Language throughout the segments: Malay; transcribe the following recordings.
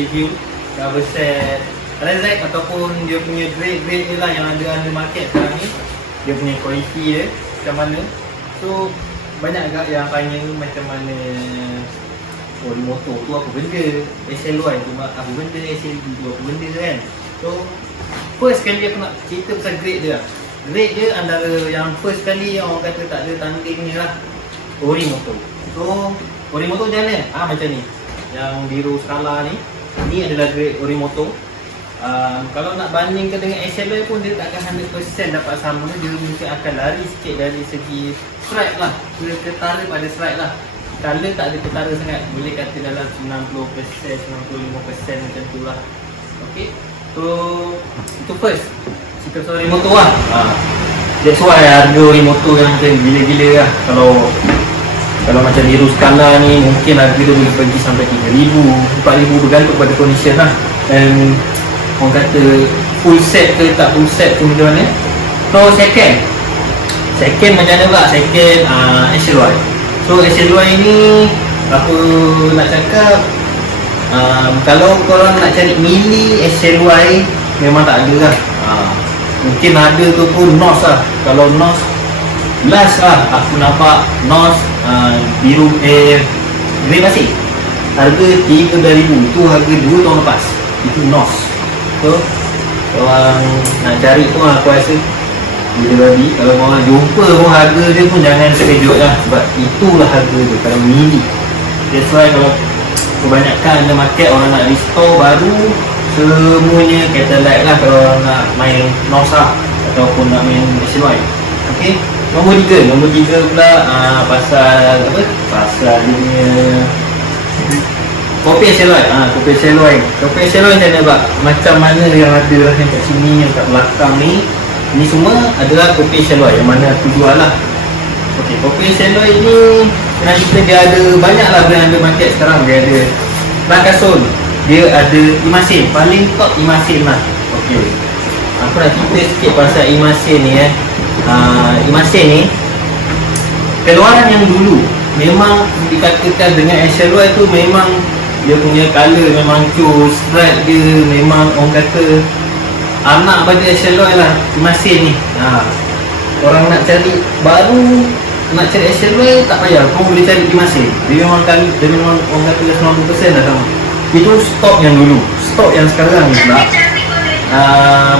review cover set Razak ataupun dia punya grade-grade ni lah yang ada market sekarang ni. Dia punya quality dia macam mana. So banyak agak yang tanya macam mana motor tu apa benda, SLY tu apa benda, SLB tu apa benda kan. So first kali aku nak cerita pasal grade dia. Grade dia antara yang first kali yang orang kata tak ada tandingnya lah, Orimoto. So Orimoto macam mana? Macam ni, yang biru skala ni. Ni adalah grade Orimoto. Kalau nak bandingkan dengan SLY pun dia tak akan 100% dapat sama. Dia mungkin akan lari sikit dari segi stripe lah, dia ketara pada stripe lah. Color tak ada ketara sangat, boleh kata dalam 90%, 95% macam tu lah. Okay, so itu first cerita pasal Orimoto lah. That's why harga Orimoto yang gila-gila lah. Kalau macam biru skala ni mungkin harga dia boleh pergi sampai 3,000, 4,000 bergantung pada condition lah. Dan orang kata full set ke tak full set tu macam mana. So second macam mana pula? Second SLY. So SLY ni aku nak cakap, kalau korang nak cari mili SLY memang tak ada lah. Mungkin ada tu pun NOS lah. Kalau NOS last lah aku nampak NOS biru grey pasir, harga 3,000. Tu harga 2 tahun lepas. Itu NOS. So korang nak cari tu aku rasa bila babi, kalau korang jumpa pun harga dia pun jangan terkejut lah, sebab itulah harga dia kalau mili. That's why kalau kebanyakan ada market orang nak restore baru, semuanya Catalite lah kalau orang nak main NOS lah ataupun nak main SLY. Okay, nombor 3 pula pasal apa? Pasal dia punya kopi SLY. Kopi SLY macam mana Pak? Macam mana yang ada lah yang kat sini, yang kat belakang ni, ini semua adalah kopi SLY yang mana aku jual lah. Okay, kopi SLY ni dia ada banyak lah brand ada market sekarang. Dia ada Lakason, dia ada Imasin, paling top Imasin lah. Okay, aku nak cerita sikit pasal Imasin ni Imasin ni keluaran yang dulu memang dikatakan dengan SLY tu memang dia punya colour memang cus, stripe dia memang orang kata anak pada SLY lah, Imasin ni. Orang nak cari baru, nak cari SLY tak payah, kau boleh cari Imasin. Dia memang orang kata 90% dah sama. Itu stok yang dulu. Stok yang sekarang ni pula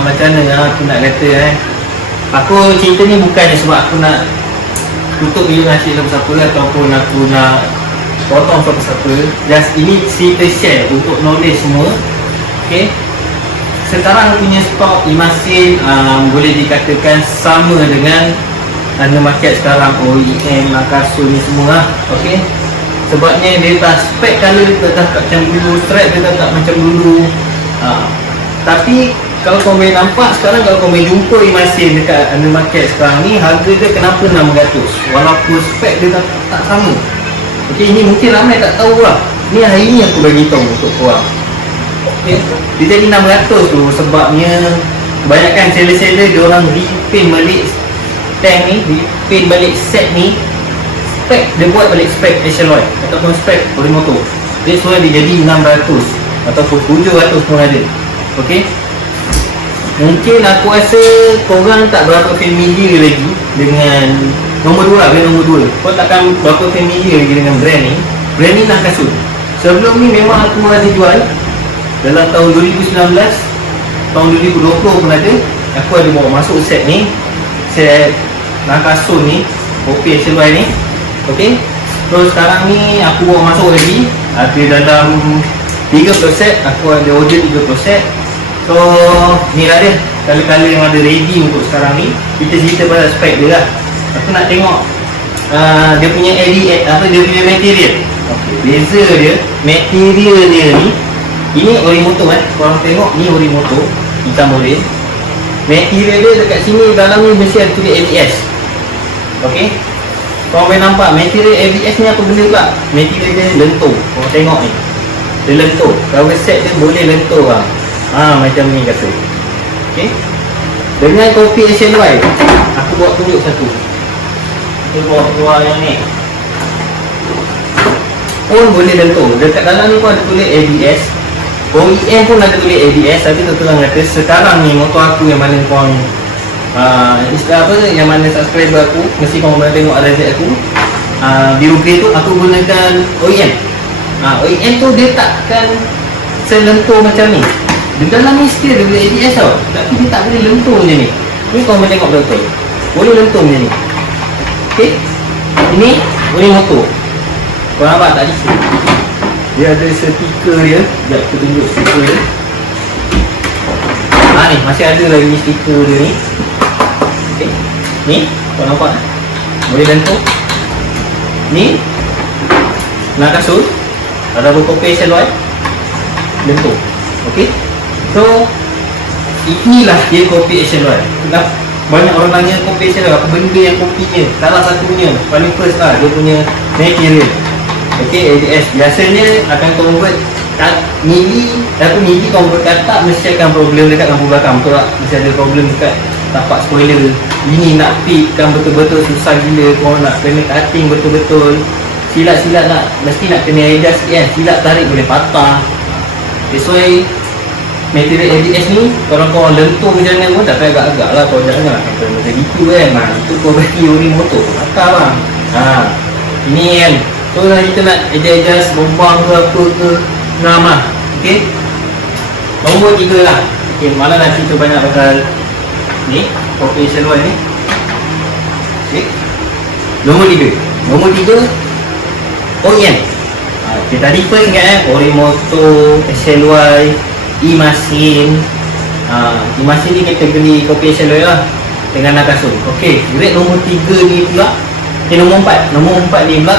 macam mana aku nak kata aku cerita ni bukannya sebab aku nak tutup video nasi siapa-siapa ataupun aku nak potong siapa-siapa. Just ini cerita share untuk knowledge semua. Okay, sekarang punya stok Imasin boleh dikatakan sama dengan harga market sekarang, OEM, Lakason ni semua lah. Okay, sebabnya dia tak spek colour dia tak macam dulu, stripe dia tak macam dulu. Tapi kalau kau boleh nampak sekarang, kalau kau boleh jumpa Imasin dekat harga market sekarang ni, harga dia kenapa 600 walaupun spek dia tak sama. Okay, ini mungkin ramai tak tahu lah. Ni hari ni aku bagi tahu untuk korang. Okay, dia jadi 600 tu sebabnya kebanyakan seller-seller dia orang repaint balik tank ni, repaint balik set ni, spek dia buat balik spek SLY ataupun spek Orimoto. That's why dia jadi 600 ataupun 700 pun ada. Okay, mungkin aku rasa korang tak berapa familiar lagi dengan nombor 2 lah, brand nombor 2. Kau takkan berapa familiar lagi dengan brand ni. Brand ni Lakason. Sebelum ni memang aku ada jual dalam tahun 2019, tahun 2020 pun ada. Aku ada bawa masuk set ni, set Lakason ni, kopi SLY ni. Okay, so sekarang ni aku bawa masuk lagi, ada dalam 30 set. Aku ada order 30 set. So ni lah dia kala-kala yang ada ready untuk sekarang ni. Kita cerita pasal spek dia lah. Aku nak tengok dia punya dia punya material. Okay, beza dia, material dia ni, ini Orimoto korang tengok ni Orimoto hitam oren. Material dia dekat sini dalam ni mesti ada tulis ABS. Okay, korang boleh nampak material ABS ni apa benda pula? Material dia lentur. Korang tengok ni, dia lentur. Cover set dia boleh lentur lah. Macam ni kata. Okay, dengan kopi SLY aku buat tunjuk satu. Kita bawa keluar yang ni pun boleh lentur. Dekat dalam ni pun ada tulis ABS. OEM pun ada tulis ABS, tapi tu terang kata sekarang ni motor aku yang mana korang istilah apa, yang mana subscriber aku mesti korang pernah tengok RZ aku biru grey tu, aku gunakan OEM. OEM tu dia takkan selentur macam ni. Di dalam ni still dia boleh ABS tau, tapi dia tak boleh lentur macam ni. Ni korang boleh tengok betul, boleh lentur macam ni. Ok, ini motor. Korang nampak tak di sini? Dia ada stiker dia. Sekejap aku tunjuk stiker dia. Ni masih ada lagi stiker dia ni. Ok, ni korang nampak boleh lentur. Ni nak kasut, ada berkopi seluar lentur. Ok, so inilah dia kopi seluar. Banyak orang tanya kopi seluar apa benda yang kopinya. Salah satunya paling first lah, dia punya material. Ok, ABS biasanya akan convert mili atau mili convert katak, mesti akan problem dekat lampu belakang, betul tak? Mesti ada problem dekat tapak spoiler. Ini nak fit kan betul-betul susah gila. Kau nak kena cutting betul-betul, silap-silap nak, mesti nak kena adjust sikit kan. Silap tarik boleh patah. That's why material ABS ni kalau kau lentur macam mana pun tak payah agak-agak lah. Kau jangan lah kata macam gitu kan. Itu kau bagi ori motor patah bang. Ini kan, so lah kita nak adjust lubang ke apa ke ngam lah. Ok, nombor 3 lah. Ok, malah nanti tu banyak pasal ni kopi seluar ni. Ok, nombor 3 OEM. Kita tadi pun ingat ori motor, SLY, E-Masin. E-Masin ni kategori kopi SLY lah dengan Nakasun. Ok, grade nombor 3 ni pula, nombor 4 ni pula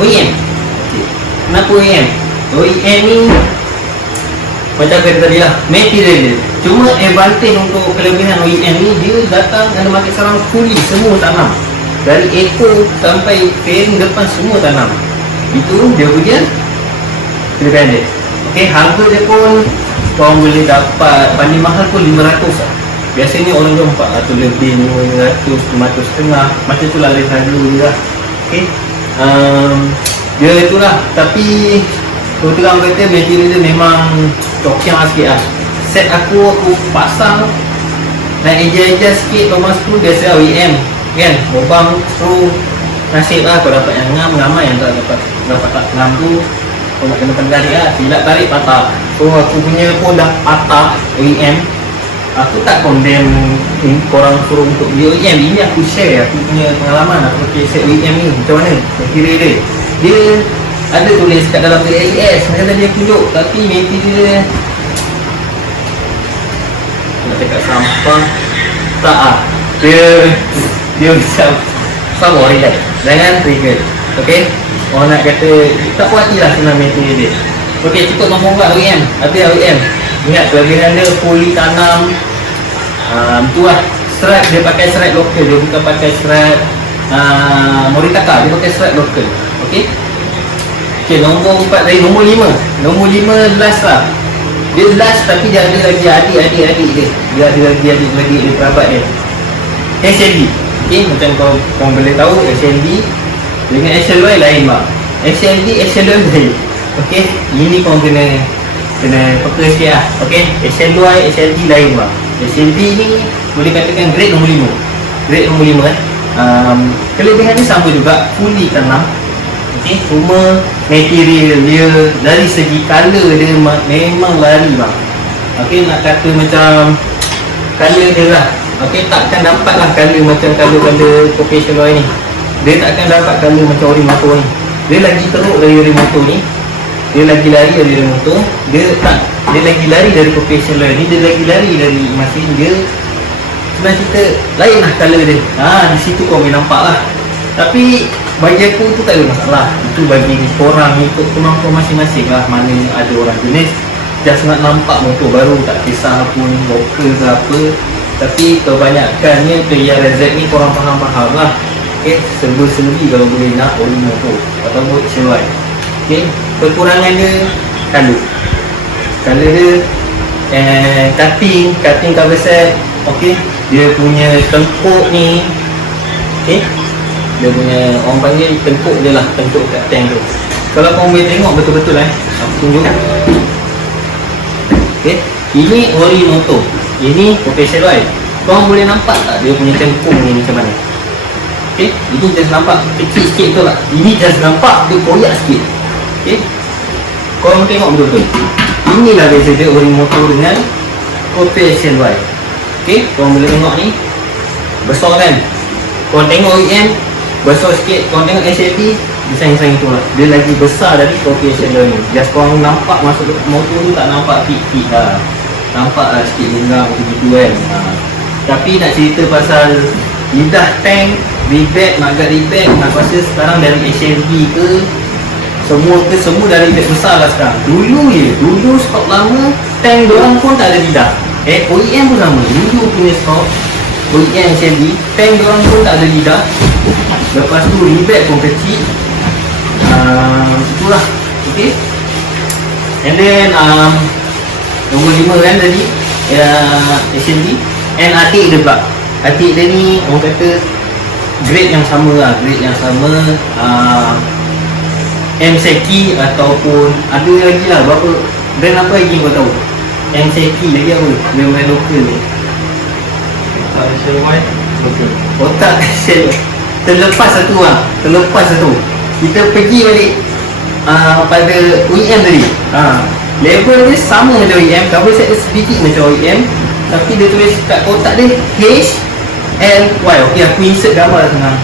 OEM. Okay. Kenapa OEM? OEM ni macam kata tadi lah, material dia. Cuma advantage untuk kelebihan OEM ni, dia datang ada market sarang fully, semua tanam. Dari ekor sampai fairing depan semua tanam. Itu dia punya kelebihan dia. Ok, harga dia pun korang boleh dapat paling mahal pun 500 lah. Biasanya orang jual 400 lebih, 500, 500 setengah. Macam tu lah harga juga. Ok, dia itulah. Tapi terus terang kata material dia memang cokiang sikit lah. Set aku pasang dan adjust sikit lubang skru biasa OEM kan. Lubang skru nasib lah kau dapat yang ngam, ramai yang tak dapat tak ngam tu kau nak kena tarik lah, silap tarik patah. So aku punya pun dah patah OEM. Aku tak condemn korang suruh untuk beli OEM. Ini aku share aku punya pengalaman aku pakai set OEM ni macam mana material dia. Dia ada tulis kat dalam ABS macam tadi aku tunjuk, tapi material nak cakap sampah tak ah. Dia macam sama relax, jangan trigger. Ok, orang nak kata tak puas hati lah senang material dia. Ok, cukup nombor 4 OEM. Habis OEM, ingat kelebihan dia puli tanam. Tu lah, strap dia pakai strap lokal, dia bukan pakai strap Moritaka, dia pakai strap lokal. Ok, nombor 4 dari nombor 5. Nombor 5 last lah. Dia last tapi dia ada lagi adik-adik dia. Dia ada lagi adik-adik dia, kerabat dia. SLD. Ok, macam korang boleh tahu SLD dengan SLY lain bang. SLY lain. Ok, ini korang kena peka sikit lah. Ok, SLY, SLD lain bang. SLD ni boleh katakan grade nombor 5. Grade nombor 5 kelebihan ni sama juga, fully tanam. Ok, cuma material dia dari segi color dia memang lari bang. Ok, nak kata macam color dia lah. Ok, takkan dapat lah color macam color kopi seluar ni. Dia takkan dapat color macam ori motor ni. Dia lagi teruk dari ori motor ni. Dia lagi lari dari ori motor. Dia lagi lari dari kopi seluar ni. Dia lagi lari dari mesin dia. Sebenarnya cerita lain lah color dia. Di situ kau boleh nampak lah. Tapi bagi aku tu tak ada masalah. Itu bagi korang ikut kemampuan masing-masing lah. Mana ada orang jenis just nak nampak motor baru, tak kisah pun lokal ke apa. Tapi kebanyakannya player RZ ni korang faham-faham lah. Okay, serba-serbi kalau boleh nak ori motor atau buat seluar. Okay, kekurangan dia color dia cutting cover set. Okay, dia punya tengkuk ni. Okay, dia punya orang panggil tengkuk je lah, tengkuk kat tank tu. Kalau kau boleh tengok betul-betul aku tunjuk. Okay, ini Orimoto, ini Professional Oil. Kau boleh nampak tak dia punya cengkung ni macam mana? Okay, ini just nampak kecil sikit betul tak? Ini just nampak dia koyak sikit. Okay, kau tengok betul-betul. Inilah beza dia Orimoto dengan Professional Oil. Okay, kau boleh tengok ni besar kan? Kau tengok OEM besar sikit, kau tengok SAP desain-desain tu lah, dia lagi besar dari Professional ni. Just kau nampak masuk motor tu tak nampak fit lah, nampak lah sikit lenggang begitu kan. Tapi nak cerita pasal lidah tank, rebate, magat rebate, nak rasa sekarang dari HMB ke semua dari rebate besar lah sekarang. Dulu stok lama tank diorang pun tak ada lidah. OEM pun sama, dulu punya stok OEM HMB, tank diorang pun tak ada lidah. Lepas tu rebate pun kecil. Itulah. Okay, and then nombor 5 kan tadi HMB. And adik dia pula, adik dia ni orang kata grade yang sama lah, M-Seki ataupun ada lagi lah, berapa brand apa lagi kau tahu? M-Seki lagi apa? Brand lokal ni otak terlepas satu. Kita pergi balik pada OEM tadi. Level dia sama macam OEM, cover set dia sedikit macam OEM, tapi dia tulis kat kotak dia H L Y. Okey, aku insert gambar senang.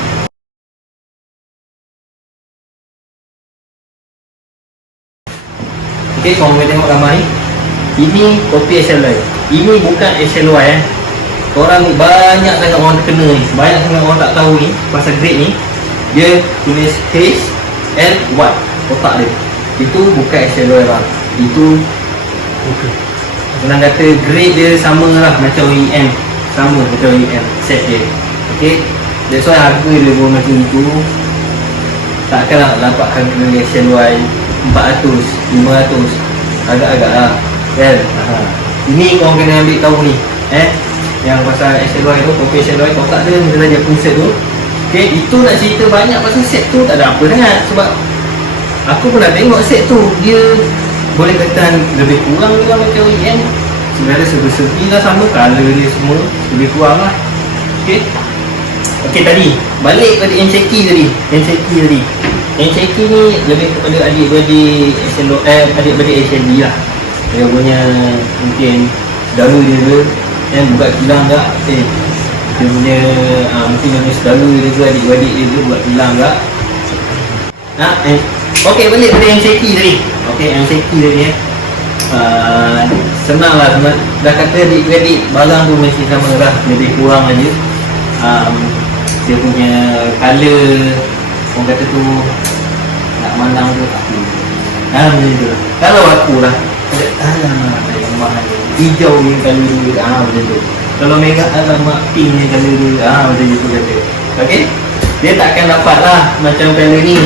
Okey, kau boleh tengok gambar ni. Ini kopi HLY. Ini bukan HLY Orang ni banyak sangat orang terkena ni, banyak sangat orang tak tahu ni pasal grade ni. Dia tulis H L Y kotak dia. Itu bukan HLY lah. Itu senang kata grade dia sama lah macam OEM, set dia. Okay, that's why harga dia pun macam itu. Takkan nak dapat harga HLY 400, 500, agak-agak lah kan. Ini korang kena ambil tahu ni yang pasal HLY tu, kopi HLY kotak dia macam dia pun set tu. Okay, itu nak cerita banyak pasal set tu tak ada apa sangat, sebab aku pernah tengok set tu, dia boleh kata lebih kurang juga macam OEM. Sebenarnya segi lah sama, colour dia semua lebih kurang lah. Okay, tadi balik pada M-Seki tadi. M-Seki ni lebih kepada adik-beradik HLB lah. Dia punya mungkin saudara dia kan, buat kilang tak? Dia punya mungkin dia punya saudara dia ke, adik-beradik dia ke buat kilang tak? Okay, balik pada M-Seki tadi. Okay, M-Seki tadi senang lah, dah kata adik-beradik barang tu mesti sama lah, lebih kurang aja. Dia punya colour, orang kata tu nak mandang tu tak apa. Macam tu lah. Kalau aku lah, yang mahal hijau ni colour dia, macam tu. Kalau merah alamak pink ni colour dia, macam tu kata. Okay, dia takkan dapat lah macam colour ni.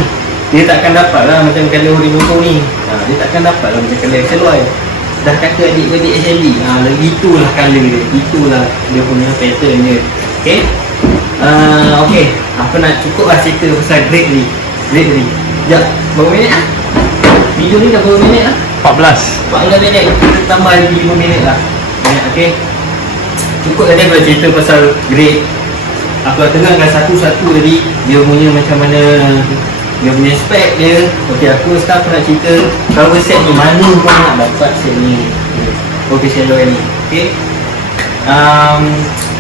Dia takkan dapat lah macam colour Orimoto ni. Dia takkan dapat lah macam colour HLY. Dah kata adik-adik HLB, itulah colour dia, itulah dia punya pattern dia. Okay, okay, apa nak cukup lah cerita pasal grade ni. Sekejap, berapa minit lah? Video ni dah berapa minit lah? 14 minit, kita tambah lagi 5 minit lah. Okay, cukup tadi aku dah cerita pasal grade. Aku dah tengahkan satu-satu tadi dia punya macam mana, dia punya spek dia. Okay, aku sekarang nak cerita cover set ni, mana kau nak dapat set ni, Professional ni. Okay,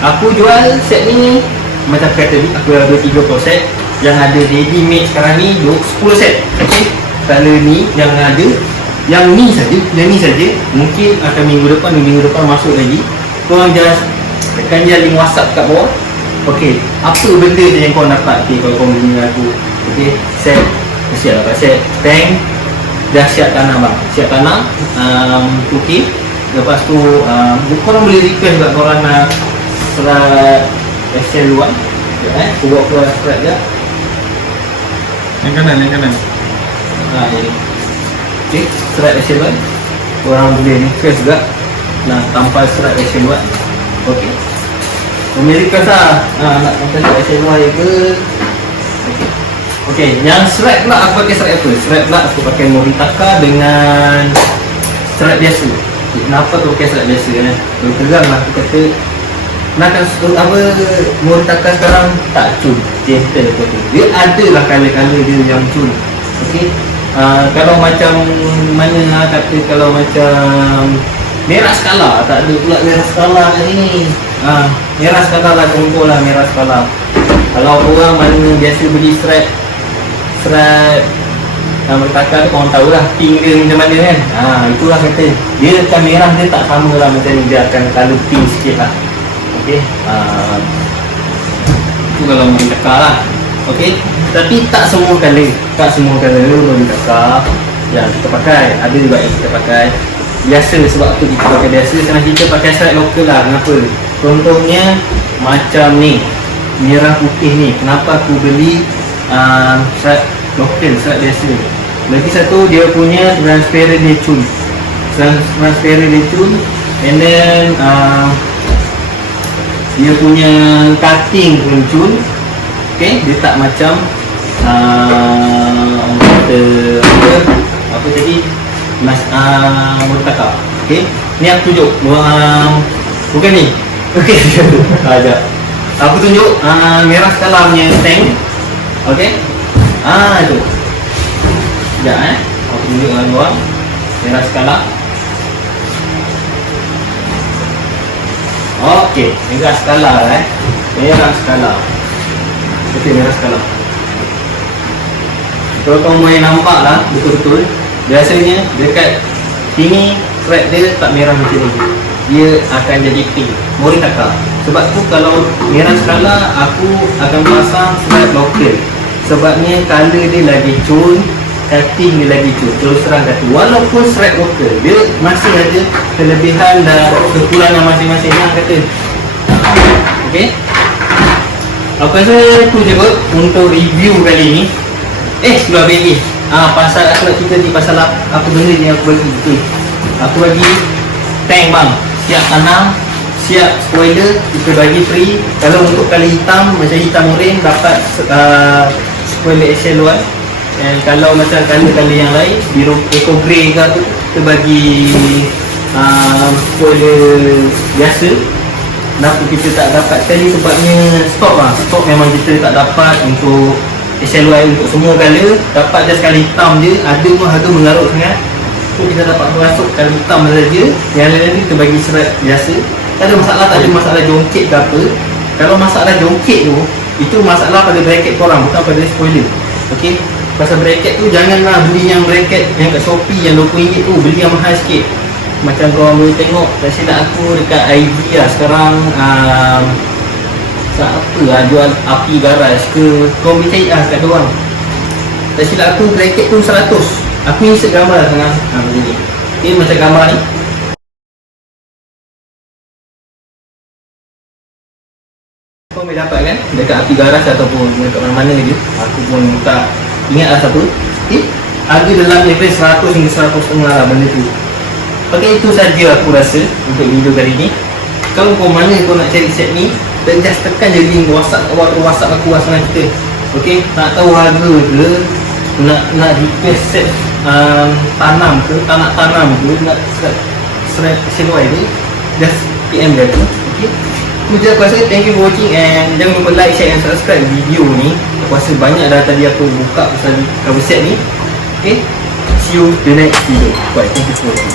aku jual set ni macam kata tadi, aku ada 30 set. Yang ada ready made sekarang ni 10 set. Okay, kalau ni yang ada, yang ni saja mungkin akan minggu depan masuk lagi. Korang just tekan je link WhatsApp kat bawah. Okay, apa benda je yang kau dapat kalau kau beli dengan aku. Okay, set siap dapat set tank, dah siap tanah bang, siap tanah. Okay, lepas tu korang boleh request kat korang nak serat SL luar. Aku buat keluar serat je. Yang kanan jadi. Okay, serat SL luar korang boleh request juga nak tampal serat SL luar. Okay, Amerika sah nak tampal serat SL luar ke. Okay, Okey, yang strap pula aku pakai strap apa? Strap pula aku pakai Moritaka dengan strap biasa. Okay, kenapa aku pakai strap biasa kan? Kalau tegang lah aku kata nak apa Moritaka sekarang tak cun. Gentle tu. Dia ada lah color-color dia yang cun. Okey. Kalau macam mana lah kata, kalau macam merah skala, tak ada pula merah skala kat sini. Merah skala lah, contoh lah merah skala. Kalau orang mana biasa beli strap Moritaka tu korang tahulah pink dia macam mana kan. Itulah kata dia akan merah dia tak sama lah macam ni, dia akan colour pink sikit lah. Okey, itu kalau Moritaka lah. Okey, tapi tak semua colour Moritaka yang kita pakai, ada juga yang kita pakai biasa. Sebab tu kita pakai biasa, senang kita pakai strap lokal lah. Kenapa? Contohnya macam ni, merah putih ni, kenapa aku beli strap lokal, strap biasa. Lagi satu, dia punya transparent dia cun, and then dia punya cutting pun cun. Okay, dia tak macam apa tadi Moritaka. Okay, ni aku tunjuk bukan ni. Okay, sekejap aku tunjuk merah skala punya tank. Okay, itu sekejap aku tunjuk dengan luar merah skala. Okay, merah skala lah merah skala. Okay, merah skala. Kalau kamu boleh nampak lah betul-betul, biasanya dekat sini strap dia tak merah macam ni, dia akan jadi pink Moritaka. Sebab tu kalau merah skala aku akan pasang strap lokal, sebabnya colour dia lagi cun, cutting dia lagi cun. Terus terang kata, walaupun strap lokal dia masih ada kelebihan dan kekurangan masing-masing yang kata. Okay, aku rasa tu je kot untuk review kali ni. Sebelum habis ni, pasal aku nak cerita ni pasal apa benda ni aku bagi. Aku bagi tank bang, siap tanam, siap spoiler, kita bagi free. Kalau untuk kali hitam, macam hitam oren, dapat spoiler XL1. Dan kalau macam kali yang lain, biru eco grey ke tu, kita bagi spoiler biasa. Kenapa kita tak dapat sekali? Sebabnya stok memang kita tak dapat untuk XL1 untuk semua color. Dapat je sekali hitam je, ada pun harga mengarut sangat. So kita dapat masuk kali hitam saja. Yang lain kita bagi strap biasa. Tak ada masalah jongkit ke apa. Kalau masalah jongkit tu, itu masalah pada bracket korang, bukan pada spoiler. Okey, pasal bracket tu janganlah beli yang bracket yang kat Shopee yang RM20 tu, beli yang mahal sikit. Macam korang boleh tengok tak silap aku dekat ID lah sekarang, siapa lah jual api garas ke, korang boleh cari lah kat diorang. Tak silap aku bracket tu 100. Aku insert gambar lah tengah macam ni. Okay, macam gambar ni kau boleh dapat kan dekat api garas ataupun dekat mana-mana je. Aku pun tak ingat lah siapa. Okay, harga dalam level 100 hingga 100.5 lah benda tu. Okay, itu saja aku rasa untuk video kali ni. Kalau kau mana kau nak cari set ni, dan just tekan je link WhatsApp aku senang kita. Okay, nak tahu harga ke, nak request set tanam ke, tak nak tanam ke, nak strap XL1 ni, just PM dia tu. Okay, itu je aku rasa. Thank you for watching, and jangan lupa like, share and subscribe video ni. Aku rasa banyak dah tadi aku buka pasal cover set ni. Okay, see you the next video. Bye, thank you for watching.